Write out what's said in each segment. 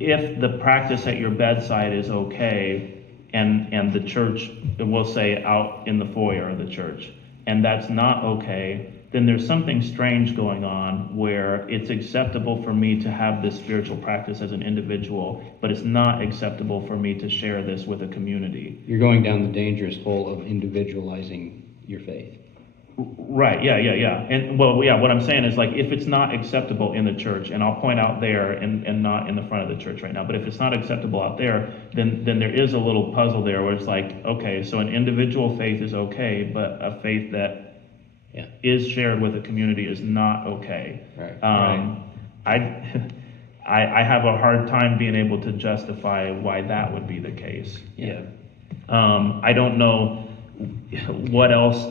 if the practice at your bedside is okay, and the church, we'll say out in the foyer of the church, and that's not okay, then there's something strange going on where it's acceptable for me to have this spiritual practice as an individual, but it's not acceptable for me to share this with a community. You're going down the dangerous hole of individualizing your faith. Right, yeah. And well, yeah, what I'm saying is, like, if it's not acceptable in the church, and I'll point out there and not in the front of the church right now, but if it's not acceptable out there, then there is a little puzzle there where it's like, okay, so an individual faith is okay, but a faith that is shared with a community is not okay. Right. I have a hard time being able to justify why that would be the case. Yeah. I don't know what else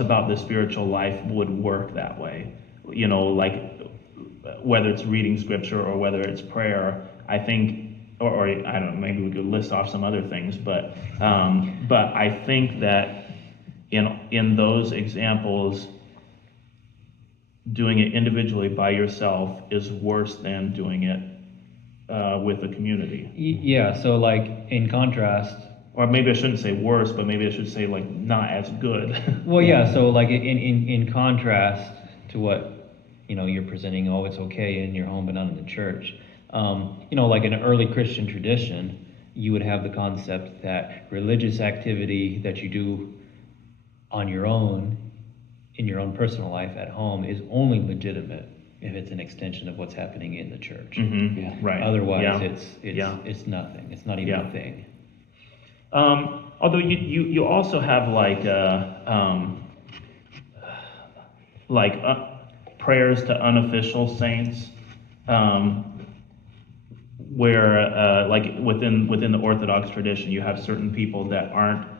about the spiritual life would work that way. Like whether it's reading scripture or whether it's prayer, I think, or I don't know, maybe we could list off some other things, but I think that in those examples, doing it individually by yourself is worse than doing it with a community. Yeah, so like in contrast, or maybe I shouldn't say worse, but maybe I should say like not as good. Well, yeah, so like in contrast to what, you're presenting, oh, it's okay in your home but not in the church. Like in an early Christian tradition, you would have the concept that religious activity that you do on your own, in your own personal life at home, is only legitimate if it's an extension of what's happening in the church. Mm-hmm. Yeah. Right. Otherwise, it's nothing. It's not even a thing. Although you also have prayers to unofficial saints, where like within the Orthodox tradition, you have certain people that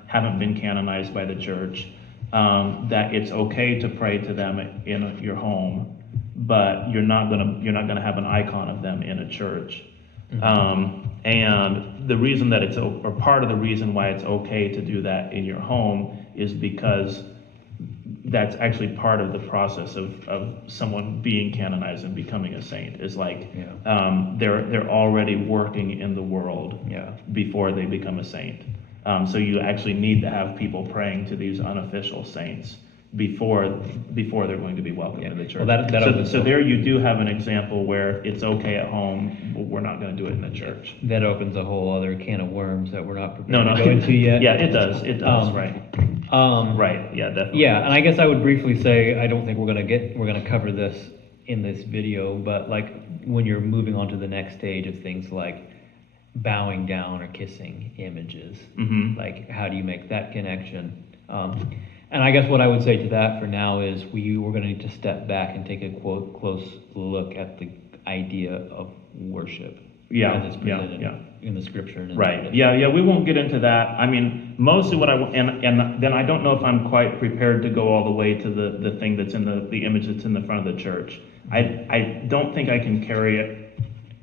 haven't been canonized by the church, that it's okay to pray to them in your home, but you're not gonna have an icon of them in a church. Mm-hmm. And the reason that or part of the reason why it's okay to do that in your home is because that's actually part of the process of someone being canonized and becoming a saint. Is like, they're already working in the world before they become a saint. So you actually need to have people praying to these unofficial saints before they're going to be welcomed in the church. Well, so there you do have an example where it's okay at home, but we're not going to do it in the church. That opens a whole other can of worms that we're not prepared to go into yet. Yeah, it does, right. Right, yeah, definitely. Yeah, and I guess I would briefly say, I don't think we're gonna cover this in this video, but like when you're moving on to the next stage of things like bowing down or kissing images, mm-hmm. like how do you make that connection? And I guess what I would say to that for now is we're going to need to step back and take a close look at the idea of worship. As it's presented in the scripture. And right. Yeah. We won't get into that. I mean, mostly what and then I don't know if I'm quite prepared to go all the way to the thing that's in the image that's in the front of the church. I don't think I can carry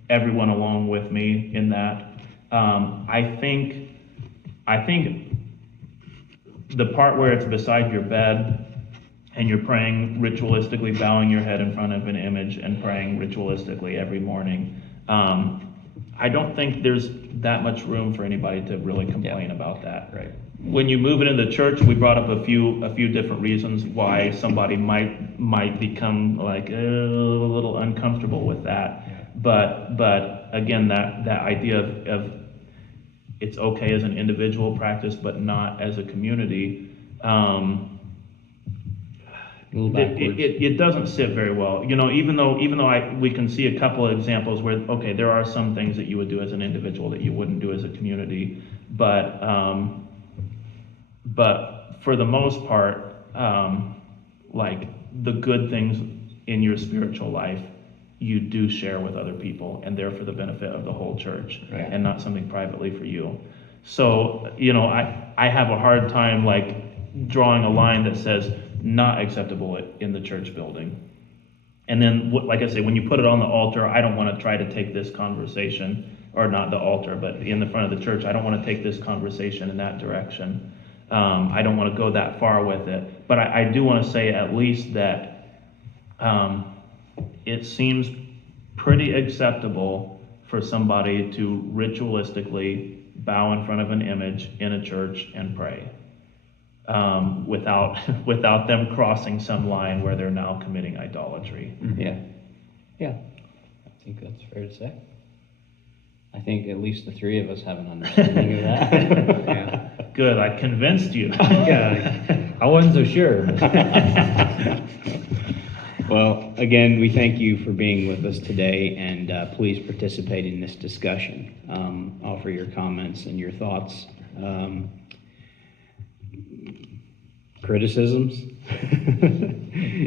everyone along with me in that. I think the part where it's beside your bed and you're praying ritualistically, bowing your head in front of an image and praying ritualistically every morning, I don't think there's that much room for anybody to really complain about that. Right. When you move it into the church, we brought up a few different reasons why somebody might become like a little uncomfortable with that. Yeah. But again, that idea of it's okay as an individual practice, but not as a community. It doesn't sit very well. Even though we can see a couple of examples where, okay, there are some things that you would do as an individual that you wouldn't do as a community, but for the most part, like the good things in your spiritual life, you do share with other people, and they're for the benefit of the whole church, right, and not something privately for you. So, I have a hard time like drawing a line that says not acceptable in the church building. And then, like I say, when you put it on the altar, I don't want to try to take this conversation, or not the altar, but in the front of the church, I don't want to take this conversation in that direction. I don't want to go that far with it. But I do want to say at least that it seems pretty acceptable for somebody to ritualistically bow in front of an image in a church and pray, without them crossing some line where they're now committing idolatry. Yeah. Yeah. I think that's fair to say. I think at least the three of us have an understanding of that. Yeah. Good, I convinced you. Yeah, I wasn't so sure. Well, again, we thank you for being with us today, and please participate in this discussion. Offer your comments and your thoughts. Criticisms,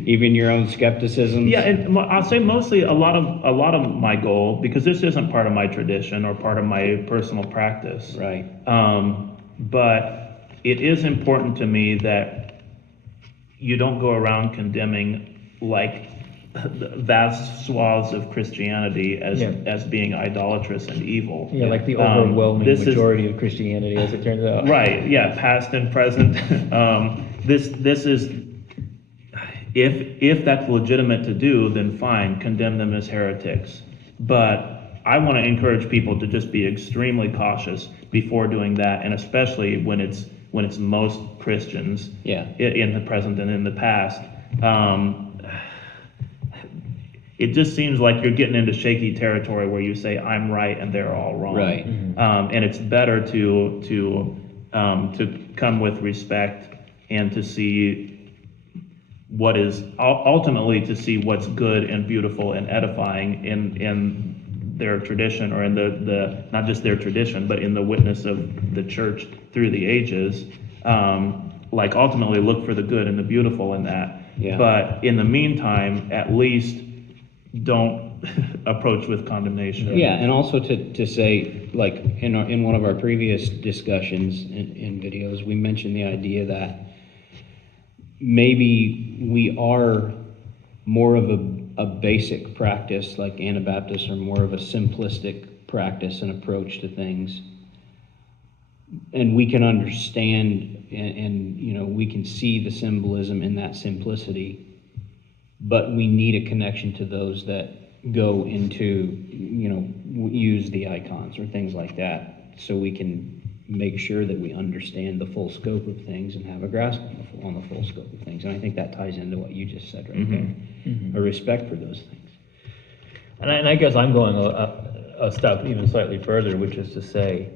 even your own skepticisms. Yeah, and I'll say mostly a lot of my goal, because this isn't part of my tradition or part of my personal practice. Right. But it is important to me that you don't go around condemning like vast swaths of Christianity as being idolatrous and evil. Yeah, like the overwhelming This is- majority of Christianity, as it turns out. Right, yeah, past and present. This is, if that's legitimate to do, then fine, condemn them as heretics. But I want to encourage people to just be extremely cautious before doing that, and especially when it's most Christians in the present and in the past. It just seems like you're getting into shaky territory where you say I'm right and they're all wrong. Right. And it's better to come with respect and to see what is ultimately to see what's good and beautiful and edifying in their tradition, or in the not just their tradition, but in the witness of the church through the ages. Like ultimately look for the good and the beautiful in that. Yeah. But in the meantime, at least don't approach with condemnation. Yeah, and also to say, like in one of our previous discussions in videos, we mentioned the idea that maybe we are more of a basic practice, like Anabaptists are more of a simplistic practice and approach to things, and we can understand and we can see the symbolism in that simplicity. But we need a connection to those that go into, use the icons or things like that, so we can make sure that we understand the full scope of things and have a grasp on the full scope of things. And I think that ties into what you just said right there, a respect for those things. And I guess I'm going a step even slightly further, which is to say,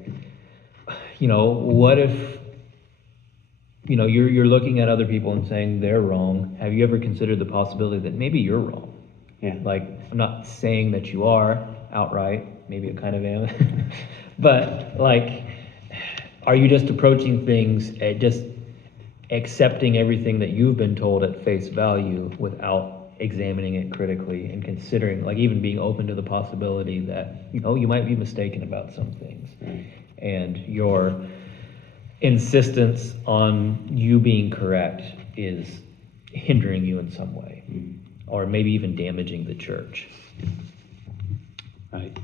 what if, you're looking at other people and saying they're wrong. Have you ever considered the possibility that maybe you're wrong? Yeah. Like, I'm not saying that you are outright, maybe I kind of am, but like, are you just approaching things at just accepting everything that you've been told at face value without examining it critically and considering, like even being open to the possibility that, you might be mistaken about some things. Right. And your insistence on you being correct is hindering you in some way, or maybe even damaging the church. Right.